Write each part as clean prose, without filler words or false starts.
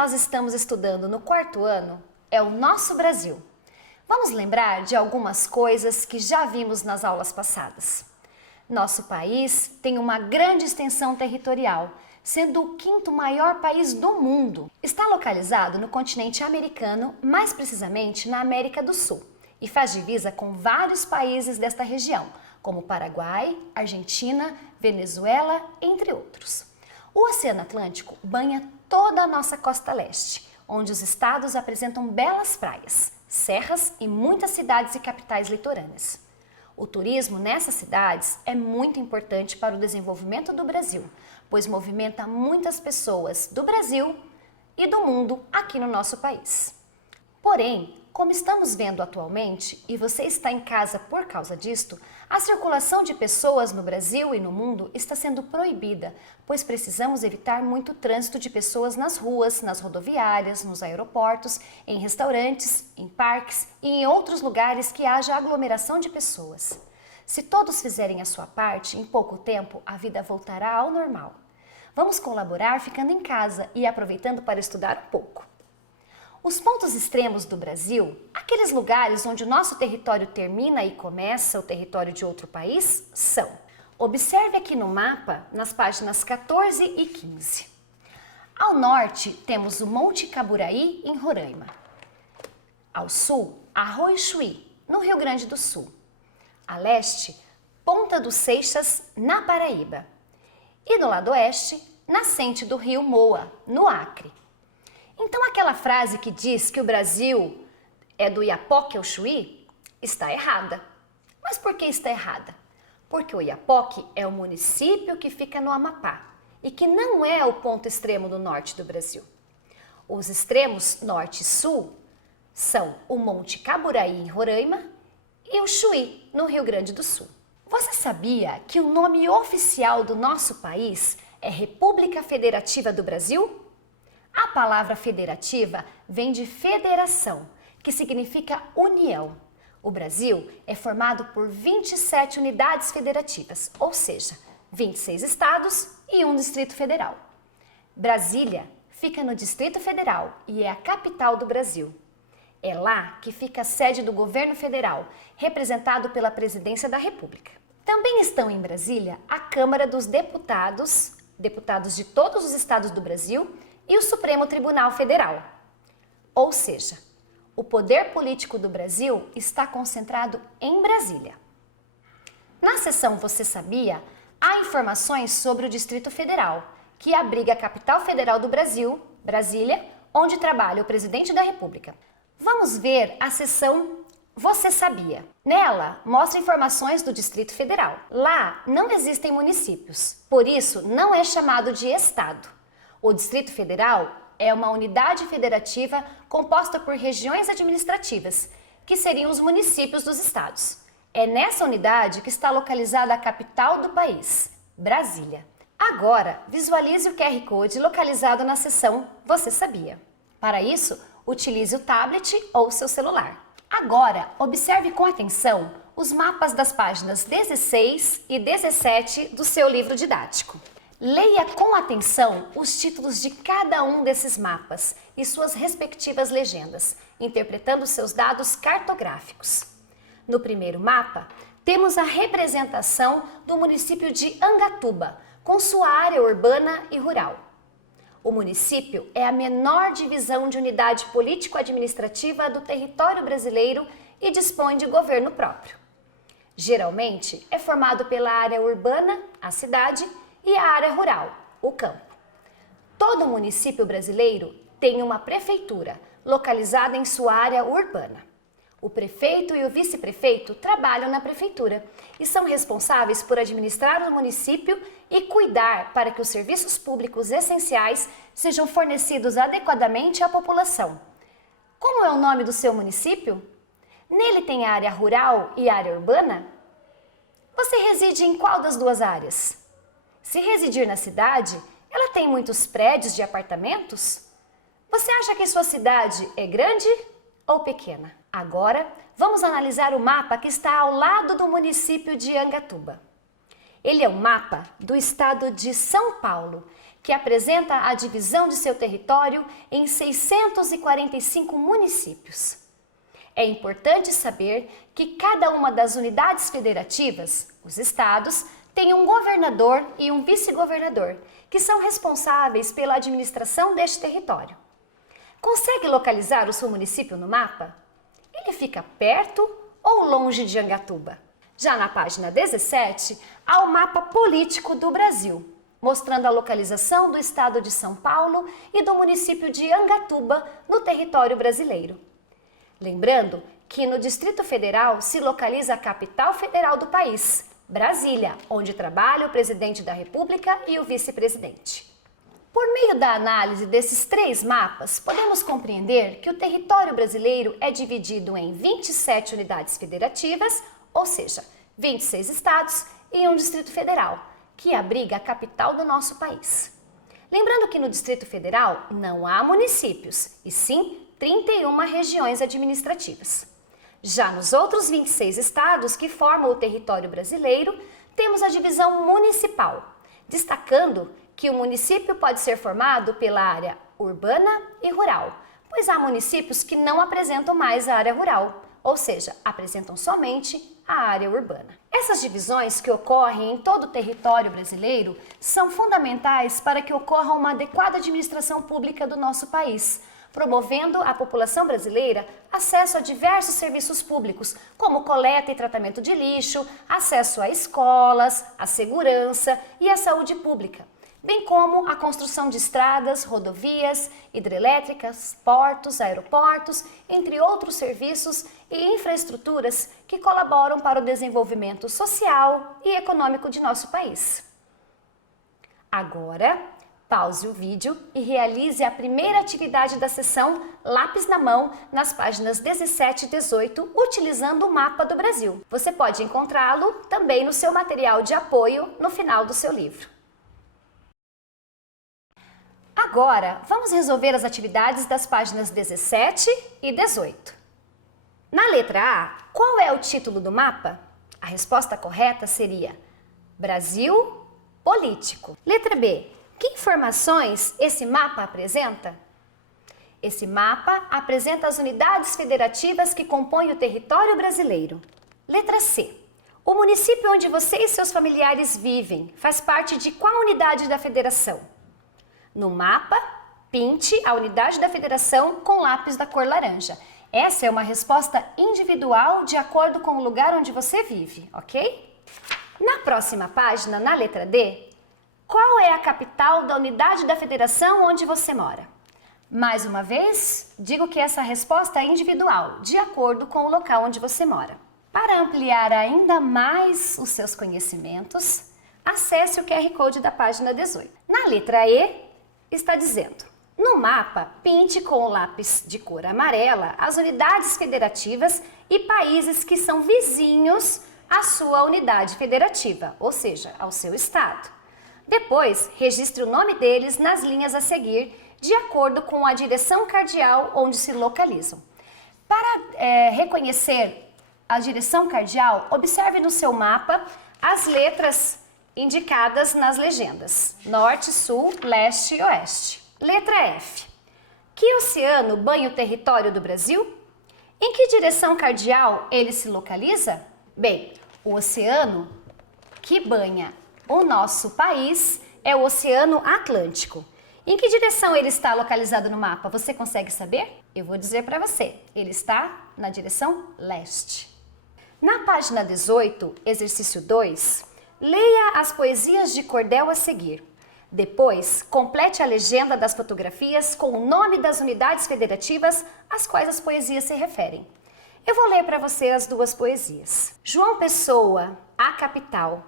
nós estamos estudando no quarto ano é o nosso Brasil. Vamos lembrar de algumas coisas que já vimos nas aulas passadas. Nosso país tem uma grande extensão territorial, sendo o quinto maior país do mundo. Está localizado no continente americano, mais precisamente na América do Sul, e faz divisa com vários países desta região, como Paraguai, Argentina, Venezuela, entre outros. O Oceano Atlântico banha toda a nossa costa leste, onde os estados apresentam belas praias, serras e muitas cidades e capitais litorâneas. O turismo nessas cidades é muito importante para o desenvolvimento do Brasil, pois movimenta muitas pessoas do Brasil e do mundo aqui no nosso país. Porém, como estamos vendo atualmente, e você está em casa por causa disto, a circulação de pessoas no Brasil e no mundo está sendo proibida, pois precisamos evitar muito trânsito de pessoas nas ruas, nas rodoviárias, nos aeroportos, em restaurantes, em parques e em outros lugares que haja aglomeração de pessoas. Se todos fizerem a sua parte, em pouco tempo a vida voltará ao normal. Vamos colaborar ficando em casa e aproveitando para estudar um pouco. Os pontos extremos do Brasil, aqueles lugares onde o nosso território termina e começa o território de outro país, são. Observe aqui no mapa, nas páginas 14 e 15. Ao norte, temos o Monte Caburaí, em Roraima. Ao sul, Arroio Chuí, no Rio Grande do Sul. A leste, Ponta dos Seixas, na Paraíba. E do lado oeste, nascente do rio Moa, no Acre. Então aquela frase que diz que o Brasil é do Iapoque ao Chuí está errada. Mas por que está errada? Porque o Iapoque é o município que fica no Amapá e que não é o ponto extremo do norte do Brasil. Os extremos norte e sul são o Monte Caburaí, em Roraima, e o Chuí, no Rio Grande do Sul. Você sabia que o nome oficial do nosso país é República Federativa do Brasil? A palavra federativa vem de federação, que significa união. O Brasil é formado por 27 unidades federativas, ou seja, 26 estados e um Distrito Federal. Brasília fica no Distrito Federal e é a capital do Brasil. É lá que fica a sede do governo federal, representado pela Presidência da República. Também estão em Brasília a Câmara dos Deputados, deputados de todos os estados do Brasil, e o Supremo Tribunal Federal. Ou seja, o poder político do Brasil está concentrado em Brasília. Na seção Você Sabia, há informações sobre o Distrito Federal, que abriga a capital federal do Brasil, Brasília, onde trabalha o presidente da República. Vamos ver a seção Você Sabia. Nela, mostra informações do Distrito Federal. Lá não existem municípios, por isso não é chamado de estado. O Distrito Federal é uma unidade federativa composta por regiões administrativas, que seriam os municípios dos estados. É nessa unidade que está localizada a capital do país, Brasília. Agora, visualize o QR Code localizado na seção Você Sabia. Para isso, utilize o tablet ou seu celular. Agora, observe com atenção os mapas das páginas 16 e 17 do seu livro didático. Leia com atenção os títulos de cada um desses mapas e suas respectivas legendas, interpretando seus dados cartográficos. No primeiro mapa, temos a representação do município de Angatuba, com sua área urbana e rural. O município é a menor divisão de unidade político-administrativa do território brasileiro e dispõe de governo próprio. Geralmente, é formado pela área urbana, a cidade, e a área rural, o campo. Todo município brasileiro tem uma prefeitura, localizada em sua área urbana. O prefeito e o vice-prefeito trabalham na prefeitura e são responsáveis por administrar o município e cuidar para que os serviços públicos essenciais sejam fornecidos adequadamente à população. Como é o nome do seu município? Nele tem a área rural e a área urbana? Você reside em qual das duas áreas? Se residir na cidade, ela tem muitos prédios de apartamentos? Você acha que sua cidade é grande ou pequena? Agora, vamos analisar o mapa que está ao lado do município de Angatuba. Ele é um mapa do estado de São Paulo, que apresenta a divisão de seu território em 645 municípios. É importante saber que cada uma das unidades federativas, os estados, tem um governador e um vice-governador, que são responsáveis pela administração deste território. Consegue localizar o seu município no mapa? Ele fica perto ou longe de Angatuba? Já na página 17, há o mapa político do Brasil, mostrando a localização do estado de São Paulo e do município de Angatuba no território brasileiro. Lembrando que no Distrito Federal se localiza a capital federal do país, Brasília, onde trabalha o presidente da República e o vice-presidente. Por meio da análise desses 3 mapas, podemos compreender que o território brasileiro é dividido em 27 unidades federativas, ou seja, 26 estados e um Distrito Federal, que abriga a capital do nosso país. Lembrando que no Distrito Federal não há municípios, e sim 31 regiões administrativas. Já nos outros 26 estados que formam o território brasileiro, temos a divisão municipal, destacando que o município pode ser formado pela área urbana e rural, pois há municípios que não apresentam mais a área rural, ou seja, apresentam somente a área urbana. Essas divisões que ocorrem em todo o território brasileiro são fundamentais para que ocorra uma adequada administração pública do nosso país, promovendo à população brasileira acesso a diversos serviços públicos, como coleta e tratamento de lixo, acesso a escolas, a segurança e a saúde pública, bem como a construção de estradas, rodovias, hidrelétricas, portos, aeroportos, entre outros serviços e infraestruturas que colaboram para o desenvolvimento social e econômico de nosso país. Agora, pause o vídeo e realize a primeira atividade da sessão Lápis na Mão nas páginas 17 e 18, utilizando o mapa do Brasil. Você pode encontrá-lo também no seu material de apoio no final do seu livro. Agora, vamos resolver as atividades das páginas 17 e 18. Na letra A, qual é o título do mapa? A resposta correta seria Brasil Político. Letra B, que informações esse mapa apresenta? Esse mapa apresenta as unidades federativas que compõem o território brasileiro. Letra C, o município onde você e seus familiares vivem faz parte de qual unidade da federação? No mapa, pinte a unidade da federação com lápis da cor laranja. Essa é uma resposta individual de acordo com o lugar onde você vive, ok? Na próxima página, na letra D, qual é a capital da unidade da federação onde você mora? Mais uma vez, digo que essa resposta é individual, de acordo com o local onde você mora. Para ampliar ainda mais os seus conhecimentos, acesse o QR Code da página 18. Na letra E, está dizendo: no mapa, pinte com o lápis de cor amarela as unidades federativas e países que são vizinhos à sua unidade federativa, ou seja, ao seu estado. Depois, registre o nome deles nas linhas a seguir, de acordo com a direção cardial onde se localizam. Para reconhecer a direção cardial, observe no seu mapa as letras indicadas nas legendas: norte, sul, leste e oeste. Letra F. Que oceano banha o território do Brasil? Em que direção cardial ele se localiza? Bem, o oceano que banha o nosso país é o Oceano Atlântico. Em que direção ele está localizado no mapa? Você consegue saber? Eu vou dizer para você. Ele está na direção leste. Na página 18, exercício 2, leia as poesias de cordel a seguir. Depois, complete a legenda das fotografias com o nome das unidades federativas às quais as poesias se referem. Eu vou ler para você as 2 poesias. João Pessoa, a capital,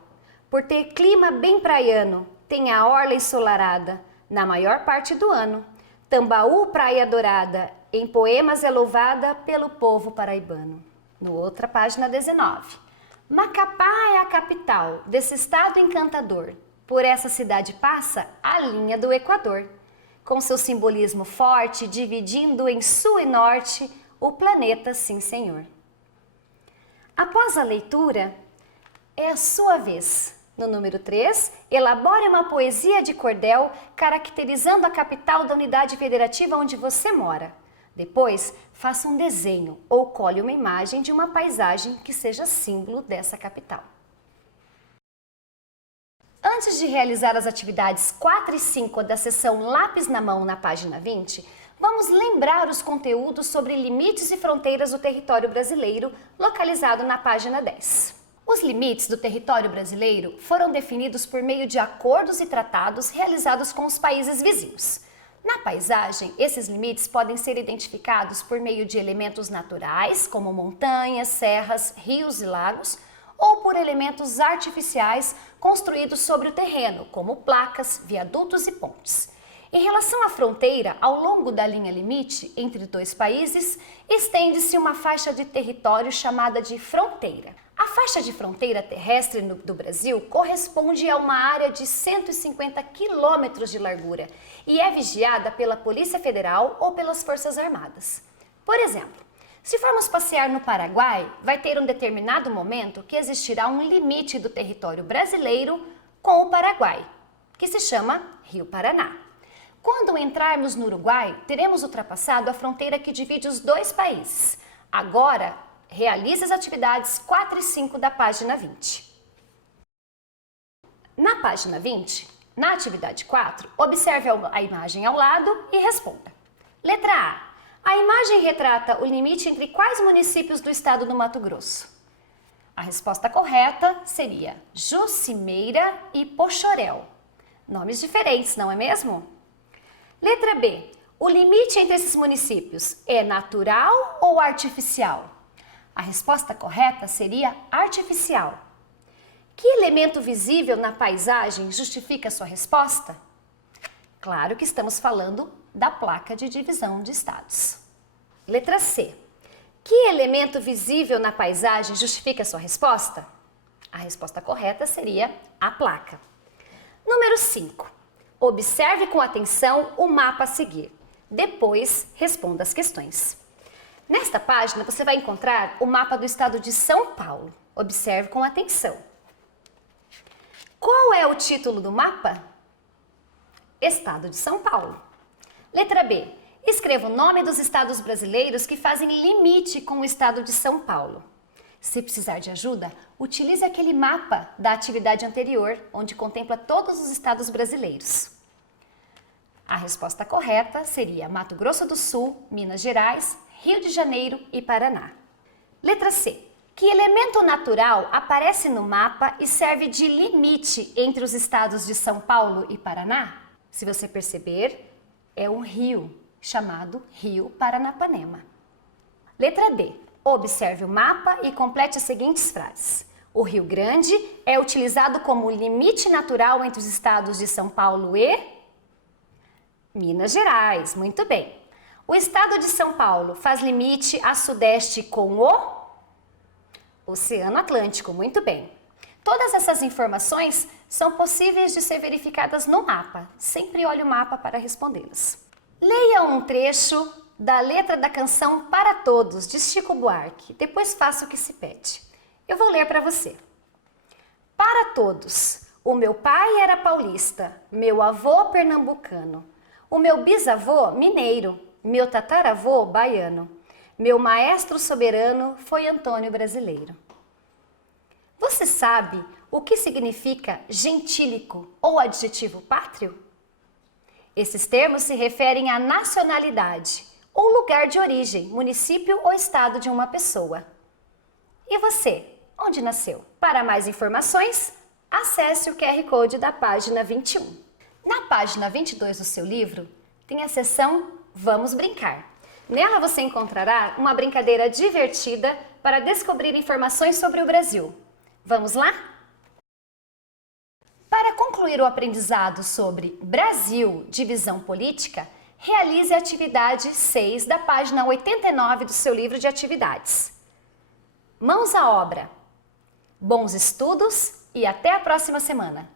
por ter clima bem praiano, tem a orla ensolarada na maior parte do ano. Tambaú, praia dourada, em poemas é louvada pelo povo paraibano. No outra página 19. Macapá é a capital desse estado encantador. Por essa cidade passa a linha do Equador, com seu simbolismo forte, dividindo em sul e norte o planeta, sim senhor. Após a leitura, é a sua vez. No número 3, elabore uma poesia de cordel caracterizando a capital da unidade federativa onde você mora. Depois, faça um desenho ou cole uma imagem de uma paisagem que seja símbolo dessa capital. Antes de realizar as atividades 4 e 5 da seção Lápis na Mão na página 20, vamos lembrar os conteúdos sobre limites e fronteiras do território brasileiro, localizado na página 10. Os limites do território brasileiro foram definidos por meio de acordos e tratados realizados com os países vizinhos. Na paisagem, esses limites podem ser identificados por meio de elementos naturais, como montanhas, serras, rios e lagos, ou por elementos artificiais construídos sobre o terreno, como placas, viadutos e pontes. Em relação à fronteira, ao longo da linha limite entre dois países, estende-se uma faixa de território chamada de fronteira. A faixa de fronteira terrestre do Brasil corresponde a uma área de 150 quilômetros de largura e é vigiada pela Polícia Federal ou pelas Forças Armadas. Por exemplo, se formos passear no Paraguai, vai ter um determinado momento que existirá um limite do território brasileiro com o Paraguai, que se chama Rio Paraná. Quando entrarmos no Uruguai, teremos ultrapassado a fronteira que divide os dois países. Agora, realize as atividades 4 e 5 da página 20. Na página 20, na atividade 4, observe a imagem ao lado e responda. Letra A. A imagem retrata o limite entre quais municípios do estado do Mato Grosso? A resposta correta seria Jucimeira e Poxoréu. Nomes diferentes, não é mesmo? Letra B. O limite entre esses municípios é natural ou artificial? A resposta correta seria artificial. Que elemento visível na paisagem justifica sua resposta? Claro que estamos falando da placa de divisão de estados. Letra C. Que elemento visível na paisagem justifica sua resposta? A resposta correta seria a placa. Número 5. Observe com atenção o mapa a seguir. Depois, responda as questões. Nesta página, você vai encontrar o mapa do estado de São Paulo. Observe com atenção. Qual é o título do mapa? Estado de São Paulo. Letra B. Escreva o nome dos estados brasileiros que fazem limite com o estado de São Paulo. Se precisar de ajuda, utilize aquele mapa da atividade anterior, onde contempla todos os estados brasileiros. A resposta correta seria Mato Grosso do Sul, Minas Gerais, Rio de Janeiro e Paraná. Letra C. Que elemento natural aparece no mapa e serve de limite entre os estados de São Paulo e Paraná? Se você perceber, é um rio chamado Rio Paranapanema. Letra D. Observe o mapa e complete as seguintes frases. O Rio Grande é utilizado como limite natural entre os estados de São Paulo e Minas Gerais. Muito bem. O estado de São Paulo faz limite a sudeste com o Oceano Atlântico. Muito bem. Todas essas informações são possíveis de ser verificadas no mapa. Sempre olhe o mapa para respondê-las. Leia um trecho da letra da canção Para Todos, de Chico Buarque. Depois faça o que se pede. Eu vou ler para você. Para todos. O meu pai era paulista, meu avô pernambucano, o meu bisavô mineiro, meu tataravô baiano, meu maestro soberano foi Antônio Brasileiro. Você sabe o que significa gentílico ou adjetivo pátrio? Esses termos se referem à nacionalidade ou lugar de origem, município ou estado de uma pessoa. E você, onde nasceu? Para mais informações, acesse o QR Code da página 21. Na página 22 do seu livro, tem a seção Vamos Brincar. Nela você encontrará uma brincadeira divertida para descobrir informações sobre o Brasil. Vamos lá? Para concluir o aprendizado sobre Brasil, divisão política, realize a atividade 6 da página 89 do seu livro de atividades. Mãos à obra! Bons estudos e até a próxima semana!